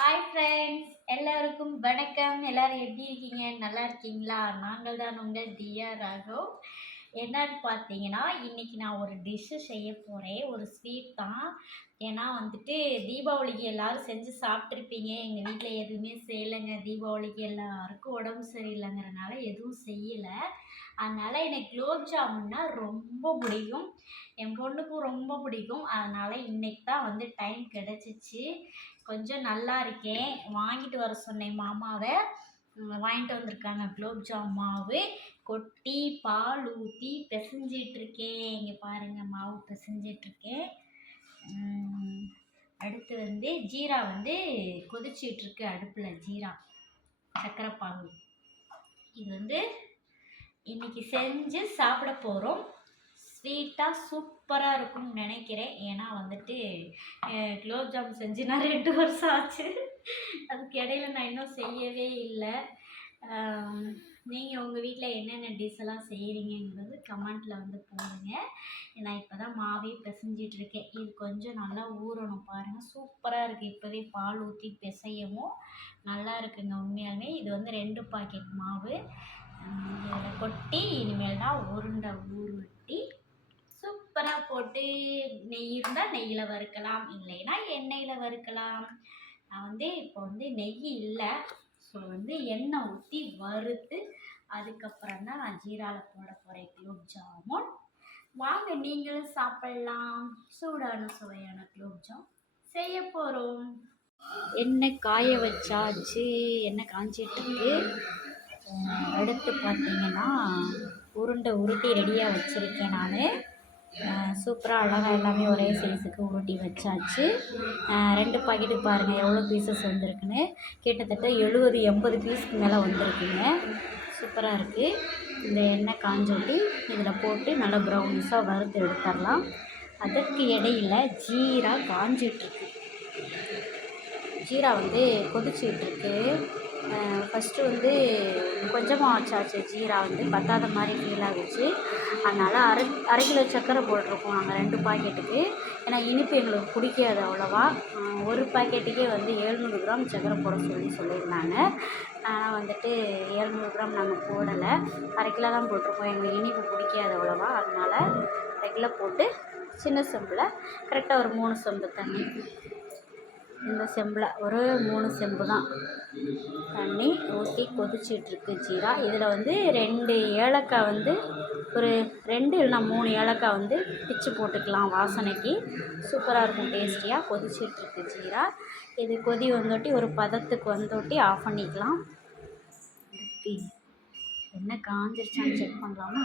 Hi friends, எல்லாருக்கும் வணக்கம். எல்லாரும் எப்படி இருக்கீங்க? நல்லா இருக்கீங்களா? நாங்கள் தான் உங்கள் தியா ராகவ். என்னன்னு பார்த்தீங்கன்னா, இன்னைக்கு நான் ஒரு டிஷ்ஷு செய்ய போகிறேன். ஒரு ஸ்வீட் தான். ஏன்னா வந்துட்டு தீபாவளிக்கு எல்லாரும் செஞ்சு சாப்பிட்ருப்பீங்க. எங்கள் வீட்டில் எதுவுமே செய்யலைங்க. தீபாவளிக்கு எல்லாருக்கும் உடம்பு சரியில்லைங்கிறனால எதுவும் செய்யலை. அதனால் எனக்கு குலோப் ஜாமுன்னா ரொம்ப பிடிக்கும். என் பொண்ணுக்கும் ரொம்ப பிடிக்கும். அதனால் இன்னைக்கு தான் வந்து டைம் கிடச்சிச்சு. கொஞ்சம் நல்லா இருக்கேன். வாங்கிட்டு வர சொன்னேன் மாமாவை. வாங்கிட்டு வந்திருக்காங்க குலோப் ஜாம் மாவு. கொட்டி பால் ஊற்றி பிசைஞ்சிட்ருக்கேன். இங்கே பாருங்கள், மாவு பிசைஞ்சிட்ருக்கேன். அடுத்து வந்து ஜீரா வந்து கொதிச்சிட்ருக்கு அடுப்பில். ஜீரா சர்க்கரை பாகு இது வந்து இன்றைக்கி செஞ்சு சாப்பிட போகிறோம். ஸ்வீட்டாக சூப்பராக இருக்கும்னு நினைக்கிறேன். ஏன்னா வந்துட்டு குலோப் ஜாம் செஞ்சு நான் 2 வருஷம் ஆச்சு. அதுக்கு இடையில நான் இன்னும் செய்யவே இல்லை. நீங்கள் உங்கள் வீட்டில் என்னென்ன டிஷ் எல்லாம் செய்கிறீங்கிறது கமெண்ட்டில் வந்து போடுங்க. நான் இப்போ தான் மாவே பிசைஞ்சிட்ருக்கேன். இது கொஞ்சம் நல்லா ஊறணும். பாருங்கள், சூப்பராக இருக்குது. இப்போவே பால் ஊற்றி பிசையவும் நல்லா இருக்குங்க. உண்மையாலுமே இது வந்து 2 பாக்கெட் மாவு. இதில் கொட்டி இனிமேல் தான் உருண்டை ஊருட்டி சூப்பராக போட்டு நெய் இருந்தால் நெய்யில் வறுக்கலாம், இல்லைன்னா எண்ணெயில் வறுக்கலாம். நான் வந்து இப்போ வந்து நெய் இல்லை, ஸோ வந்து எண்ணெய் ஊற்றி வறுத்து அதுக்கப்புறம் தான் நான் ஜீராவில் போட போகிறேன் குலோப் ஜாமுன். வாங்க நீங்களும் சாப்பிட்லாம். சூடான சுவையான குலோப் ஜாம் செய்ய போகிறோம். எண்ணெய் காய வச்சாச்சு. எண்ணெய் காஞ்சிட்ருக்கு. அடுத்து பார்த்தீங்கன்னா உருண்டை உருட்டி ரெடியாக வச்சுருக்கேன். நான் சூப்பராக அழகாக எல்லாமே ஒரே சைஸுக்கு உருட்டி வச்சாச்சு. 2 பாக்கெட்டு பாருங்கள் எவ்வளோ பீசஸ் வந்திருக்குன்னு. கிட்டத்தட்ட 70-80 பீஸ்க்கு மேலே வந்திருக்குங்க. சூப்பராக இருக்குது. இந்த எண்ணெய் காஞ்சொட்டி இதில் போட்டு நல்லா ப்ரௌனிஸாக வறுத்து எடுத்துடலாம். அதற்கு இடையில் ஜீரா காஞ்சிட்ருக்கு. ஜீரா வந்து கொதிச்சிட்ருக்கு. ஃபஸ்ட்டு வந்து கொஞ்சமாக வச்சாச்சு. ஜீரா வந்து பத்தாத மாதிரி ஃபீல் ஆகிடுச்சு. அதனால் அரை கிலோ சர்க்கரை போட்டிருக்கோம் நாங்கள் 2 பாக்கெட்டுக்கு. ஏன்னா இனிப்பு எங்களுக்கு பிடிக்காது அவ்வளோவா. ஒரு பாக்கெட்டுக்கே வந்து 700 கிராம் சர்க்கரை போட சொல்லியிருந்தாங்க. ஆனால் வந்துட்டு 700 கிராம் நாங்கள் போடலை. அரை கிலோ தான் போட்டிருக்கோம். எங்களுக்கு இனிப்பு பிடிக்காது அவ்வளோவா. அதனால் அரை கிலோ போட்டு சின்ன செம்பில் கரெக்டாக ஒரு 3 செம்பு தண்ணி, இந்த செம்பில் ஒரு 3 செம்பு தான் தண்ணி ஊற்றி கொதிச்சிட்ருக்கு ஜீரா. இதில் வந்து 2 ஏலக்காய் வந்து ஒரு 2 இல்லைனா 3 ஏலக்காய் வந்து பிச்சு போட்டுக்கலாம் வாசனைக்கு. சூப்பராக இருக்கும், டேஸ்டியாக. கொதிச்சிட்ருக்கு ஜீரா. இது கொதி வந்தோட்டி ஒரு பதத்துக்கு வந்தோட்டி ஆஃப் பண்ணிக்கலாம். என்ன காஞ்சிருச்சான்னு செக் பண்ணலாமா?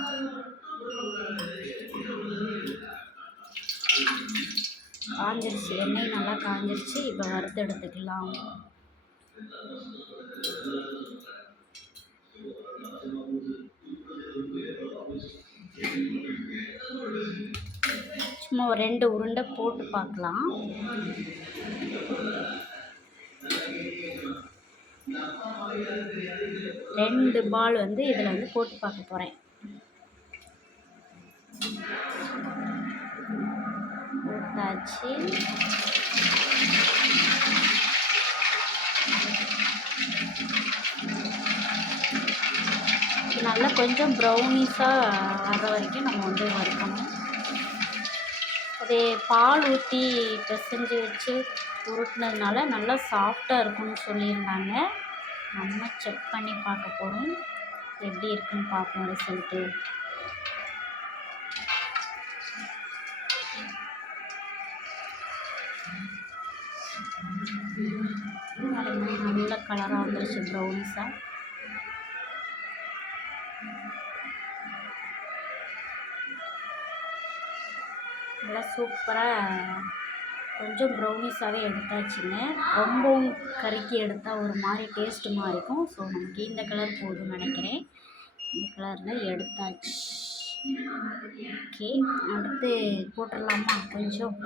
காஞ்சிருச்சு, எண்ணெய் நல்லா காஞ்சிருச்சு. இப்போ வறுத்து எடுத்துக்கலாம். சும்மா ஒரு 2 உருண்டை போட்டு பார்க்கலாம். ரெண்டு பால் வந்து இதில் வந்து போட்டு பார்க்க போகிறேன். போட்டாச்சு. நல்லா கொஞ்சம் ப்ரௌனிஸாக வர வரைக்கும் நம்ம வந்து வறுக்கணும். அது பால் ஊற்றி பிசைஞ்சு வச்சு உருட்டினதுனால நல்லா சாஃப்டாக இருக்கும்னு சொல்லியிருந்தாங்க. நம்ம செக் பண்ணி பார்க்க போகிறோம், எப்படி இருக்குன்னு பார்ப்போம் ரிசல்ட்டு. நல்ல கலராக வந்துருச்சு, ப்ரௌனிஸாக. நல்லா சூப்பராக கொஞ்சம் ப்ரௌனிஸாகவே எடுத்தாச்சுங்க. ரொம்பவும் கருக்கி எடுத்தால் ஒரு மாதிரி டேஸ்ட்டுமாக இருக்கும். ஸோ நமக்கு இந்த கலர் போதும்னு நினைக்கிறேன். இந்த கலரில் எடுத்தாச்சு. ஓகே, அடுத்து போட்டுடலாமா? கொஞ்சம்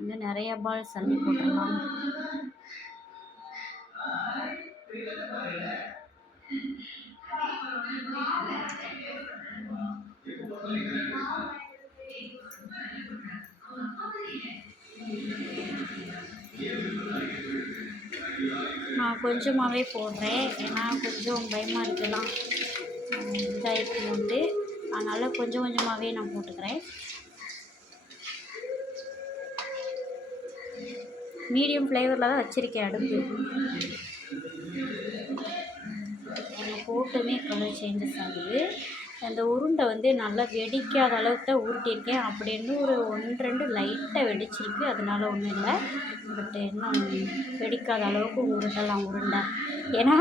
இன்னும் நிறைய பால் சல்லி போட்டுடலாம். நான் கொஞ்சமாகவே போடுறேன், ஏன்னா கொஞ்சம் பயமாக இருக்கலாம் இதாகிக்கணுன்ட்டு, அதனால் கொஞ்சம் கொஞ்சமாகவே நான் போட்டுக்கிறேன். மீடியம் ஃப்ளேவரில் தான் வச்சுருக்கேன் அடுப்பு. எனக்கு போட்டுமே கலர் சேஞ்சஸ் ஆகுது. அந்த உருண்டை வந்து நல்லா வெடிக்காத அளவுக்கு தான் உருட்டியிருக்கேன். அப்படின்னு ஒரு 1-2 லைட்டாக வெடிச்சிருக்கு, அதனால ஒன்றும் இல்லை. பட் இன்னும் வெடிக்காத அளவுக்கு உருண்டலாம் உருண்டை. ஏன்னா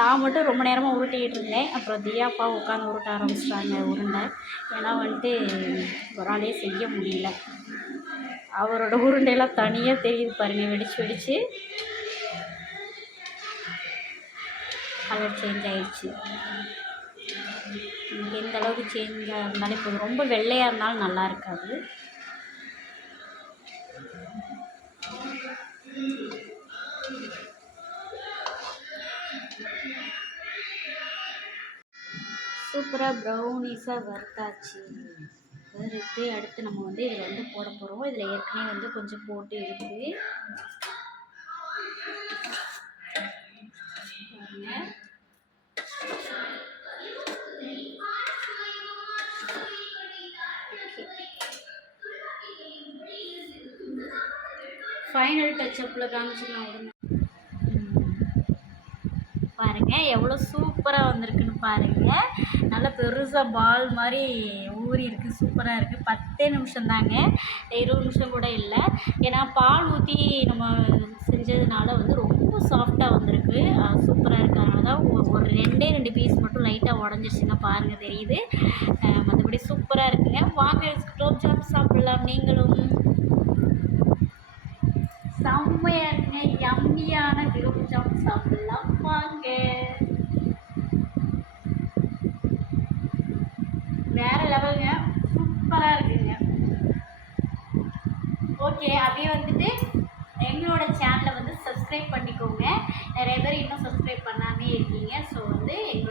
நான் மட்டும் ரொம்ப நேரமாக உருட்டிக்கிட்டு இருந்தேன். அப்புறம் தியாப்பா உட்காந்து உருட்ட ஆரம்பிச்சிட்டாங்க உருண்டை. ஏன்னா வந்துட்டு ஒரு ஆளே செய்ய முடியல. அவரோட உருண்டையெல்லாம் தனியாக தெரியுது பாருங்கள், வெடிச்சு வெடிச்சு கலர் சேஞ்ச் ஆகிடுச்சு. எந்த அளவுக்கு சேஞ்ச் இருந்தாலும் இப்போ ரொம்ப வெள்ளையாக இருந்தாலும் நல்லா இருக்காது. சூப்பராக ப்ரௌனிஸாக வறுத்தாச்சு. வறுத்து அடுத்து நம்ம வந்து இதில் வந்து போட போகிறோம். இதில் ஏற்கனவே வந்து கொஞ்சம் போட்டு இருக்குது பாருங்கள். ஃபைனல் டச்சப்பில் காமிச்சிக்கலாம் விடுங்க. பாருங்கள் எவ்வளோ சூப்பராக வந்திருக்குன்னு பாருங்கள். நல்லா பெருசாக பால் மாதிரி ஊறி இருக்குது, சூப்பராக இருக்குது. 10 நிமிஷம் தாங்க, 20 நிமிஷம் கூட இல்லை. ஏன்னா பால் ஊற்றி நம்ம செஞ்சதுனால வந்து ரொம்ப சாஃப்டாக வந்திருக்கு, சூப்பராக இருக்குது. அதனால தான் ஒரு 2 பீஸ் மட்டும் லைட்டாக உடஞ்சிருச்சுங்க, பாருங்கள் தெரியுது. மற்றபடி சூப்பராக இருக்குங்க. வாங்க குலோப் ஜாம் சாப்பிட்லாம். நீங்களும் செம்மையாக இருக்குங்க, யம்மியான குலோப் ஜாம் சாப்பிட்லாம் வாங்க. வேறு லெவலுங்க, சூப்பராக இருக்குங்க. ஓகே, அப்படியே வந்துட்டு எங்களோட சேனலை வந்து சப்ஸ்கிரைப் பண்ணிக்கோங்க. நிறைய பேர் இன்னும் சப்ஸ்கிரைப் பண்ணாமே இருக்கீங்க. ஸோ வந்து எங்களோட